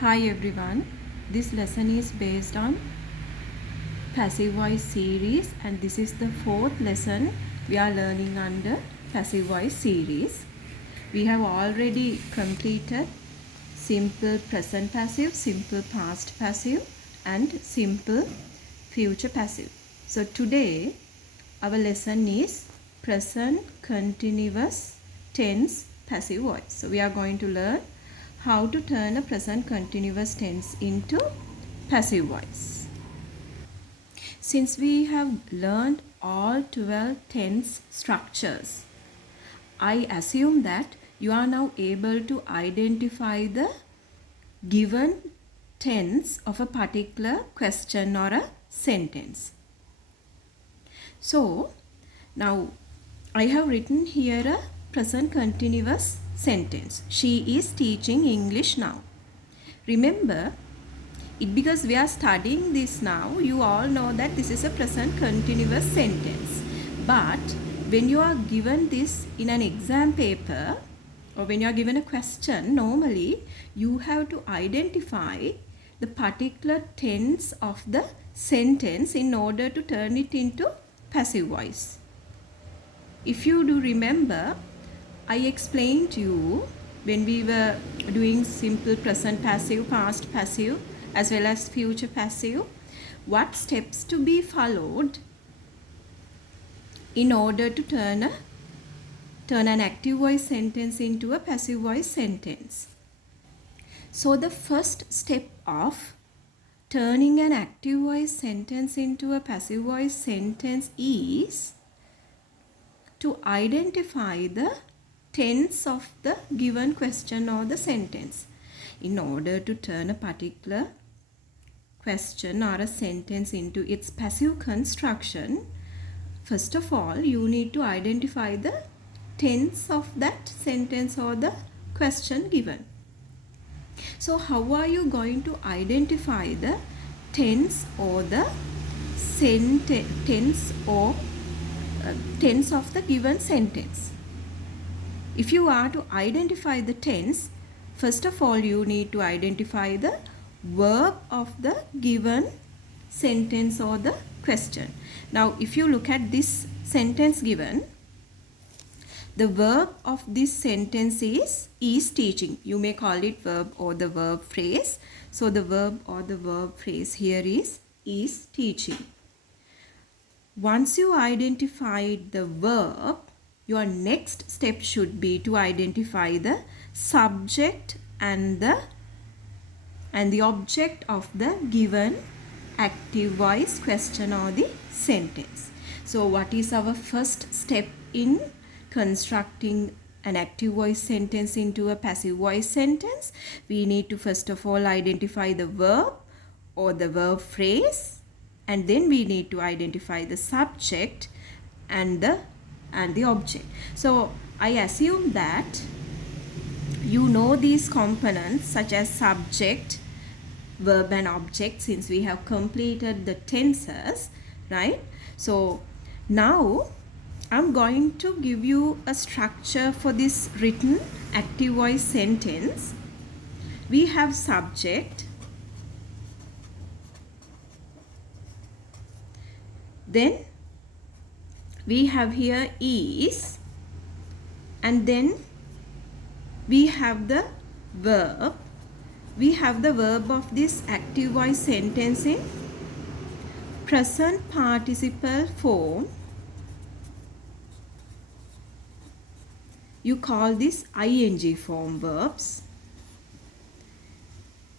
Hi everyone, this lesson is based on passive voice series and this is the fourth lesson we are learning under passive voice series. We have already completed simple present passive, simple past passive and simple future passive. So today our lesson is present continuous tense passive voice. So we are going to learn how to turn a present continuous tense into passive voice. Since we have learned all 12 tense structures, I assume that you are now able to identify the given tense of a particular question or a sentence. So now I have written here a present continuous sentence. She is teaching English now. Remember, because we are studying this now, you all know that this is a present continuous sentence. But when you are given this in an exam paper or when you are given a question, normally you have to identify the particular tense of the sentence in order to turn it into passive voice. If you do remember, I explained to you when we were doing simple present passive, past passive as well as future passive, what steps to be followed in order to turn an active voice sentence into a passive voice sentence. So the first step of turning an active voice sentence into a passive voice sentence is to identify the tense of the given question or the sentence. In order to turn a particular question or a sentence into its passive construction, first of all, you need to identify the tense of that sentence or the question given. So how are you going to identify the tense or the tense of the given sentence? If you are to identify the tense, first of all you need to identify the verb of the given sentence or the question. Now if you look at this sentence given, the verb of this sentence is teaching. You may call it verb or the verb phrase. So the verb or the verb phrase here is teaching. Once you identified the verb, your next step should be to identify the subject and the object of the given active voice question or the sentence. So what is our first step in constructing an active voice sentence into a passive voice sentence? We need to first of all identify the verb or the verb phrase, and then we need to identify the subject and the object. So I assume that you know these components such as subject, verb and object since we have completed the tenses, right? So now I'm going to give you a structure for this written active voice sentence. We have subject, then we have here is, and then we have the verb. We have the verb of this active voice sentence in present participle form. You call this ing form verbs.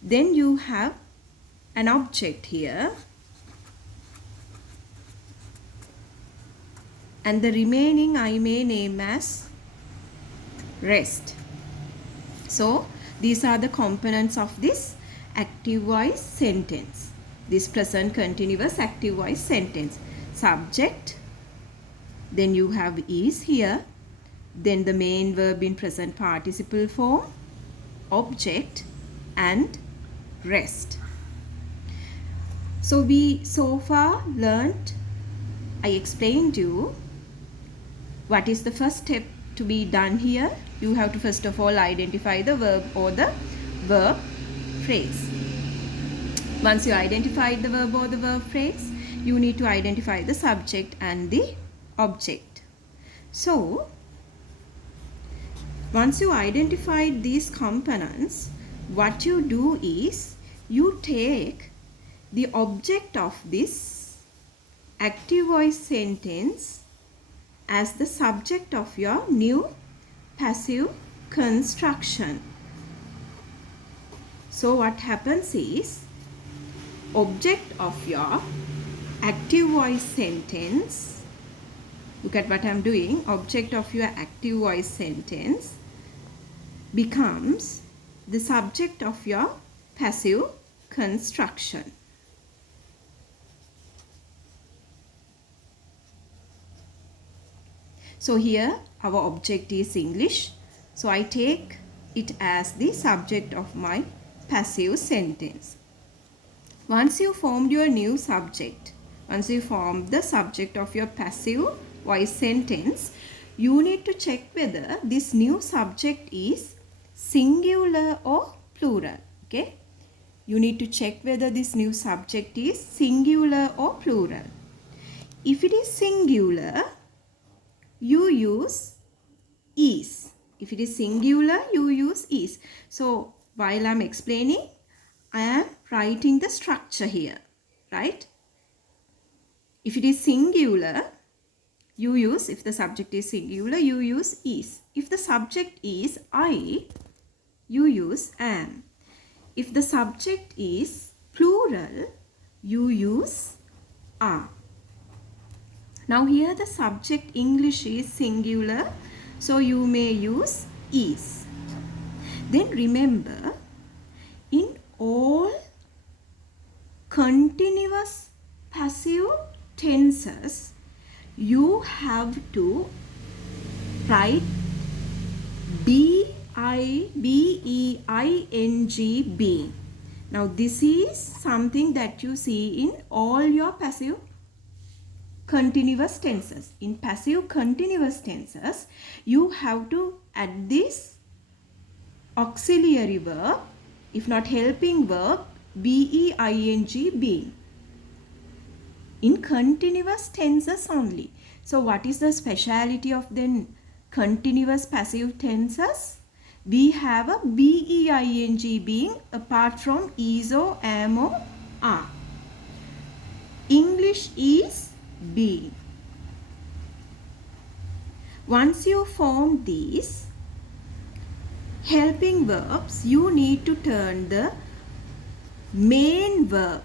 Then you have an object here, and the remaining I may name as rest. So these are the components of this active voice sentence, this present continuous active voice sentence. Subject, then you have is here, then the main verb in present participle form, object and rest. So we so far learnt, I explained you what is the first step to be done here. You have to first of all identify the verb or the verb phrase. Once you identified the verb or the verb phrase, you need to identify the subject and the object. So, once you identified these components, what you do is you take the object of this active voice sentence as the subject of your new passive construction. So what happens is, object of your active voice sentence, look at what I'm doing, object of your active voice sentence becomes the subject of your passive construction. So here our object is English. So I take it as the subject of my passive sentence. Once you formed your new subject, once you formed the subject of your passive voice sentence, you need to check whether this new subject is singular or plural. Okay? You need to check whether this new subject is singular or plural. If it is singular, you use is. If it is singular, you use is. So while I'm explaining, I am writing the structure here, right? If it is singular, you use, if the subject is singular, you use is. If the subject is I, you use am. If the subject is plural, you use are. Now here the subject English is singular, so you may use is. Then remember, in all continuous passive tenses, you have to write B-I-B-E-I-N-G being. Now this is something that you see in all your passive continuous tenses. In passive continuous tenses, you have to add this auxiliary verb, if not helping verb, B-E-I-N-G being. In continuous tenses only. So what is the speciality of then continuous passive tenses? We have a B-E-I-N-G being apart from is or am or are. English is being. Once you form these helping verbs, you need to turn the main verb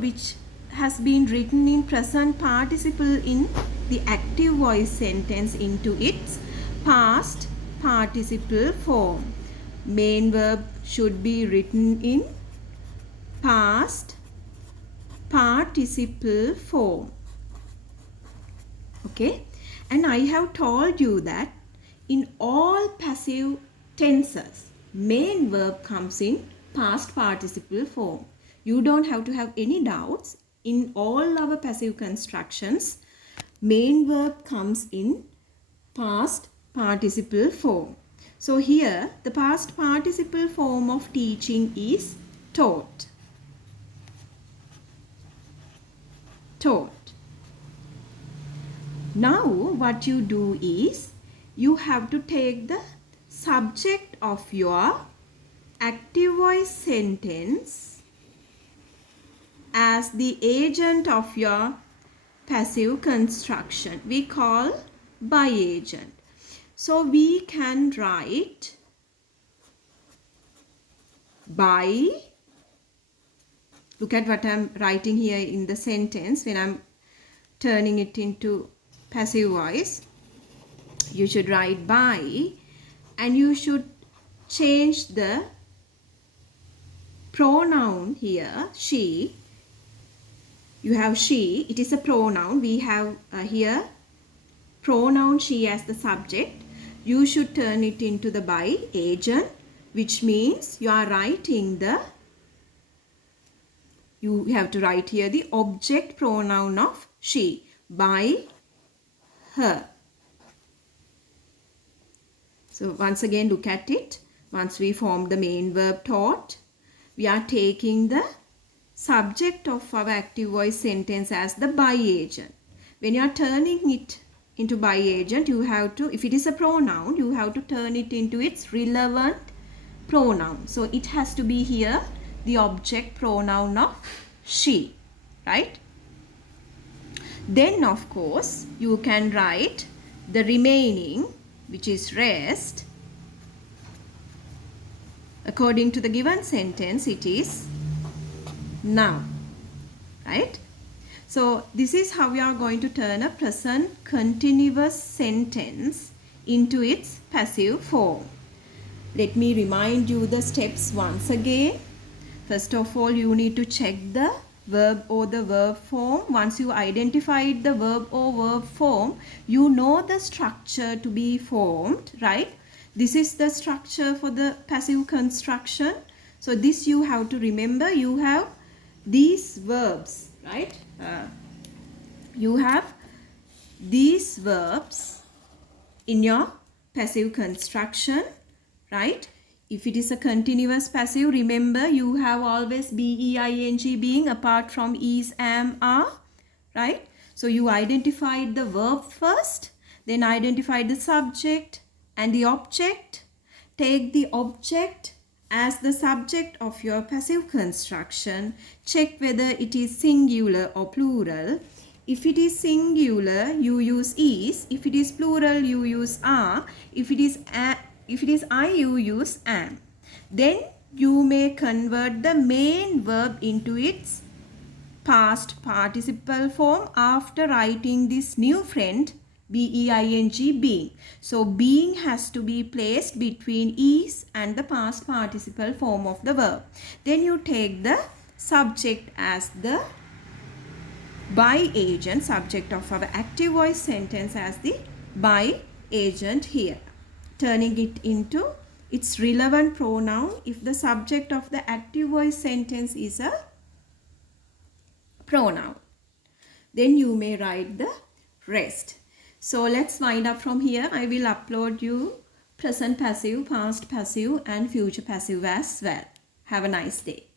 which has been written in present participle in the active voice sentence into its past participle form. Main verb should be written in past participle form. Okay, and I have told you that in all passive tenses, main verb comes in past participle form. You don't have to have any doubts. In all our passive constructions, main verb comes in past participle form. So here the past participle form of teaching is taught. Taught. Now what you do is you have to take the subject of your active voice sentence as the agent of your passive construction. We call by agent. So we can write by. Look at what I'm writing here in the sentence when I'm turning it into passive voice. You should write by, and you should change the pronoun here, she. You have she, it is a pronoun. We have here pronoun she as the subject. You should turn it into the by agent, which means you are writing the, you have to write here the object pronoun of she, by her. So once again look at it. once we form the main verb taught, we are taking the subject of our active voice sentence as the by agent. When you are turning it into by agent, you have to, if it is a pronoun, you have to turn it into its relevant pronoun. So it has to be here the object pronoun of she, right? Then of course you can write the remaining, which is rest. According to the given sentence, it is noun, right? So this is how we are going to turn a present continuous sentence into its passive form. Let me remind you the steps once again. First of all, you need to check the verb or the verb form. Once you identified the verb or verb form, you know the structure to be formed, right? This is the structure for the passive construction. So this you have to remember. You have these verbs, right? You have these verbs in your passive construction, right? If it is a continuous passive, remember you have always be, ing being apart from is, am, are, right? So you identified the verb first, then identify the subject and the object. Take the object as the subject of your passive construction. Check whether it is singular or plural. If it is singular, you use is. If it is plural, you use are. If it is I, you use am. Then you may convert the main verb into its past participle form after writing this new friend, being, being. So being has to be placed between is and the past participle form of the verb. Then you take the subject as the by agent, subject of our active voice sentence as the by agent here, turning it into its relevant pronoun if the subject of the active voice sentence is a pronoun. Then you may write the rest. So let's wind up from here. I will upload you present passive, past passive and future passive as well. Have a nice day.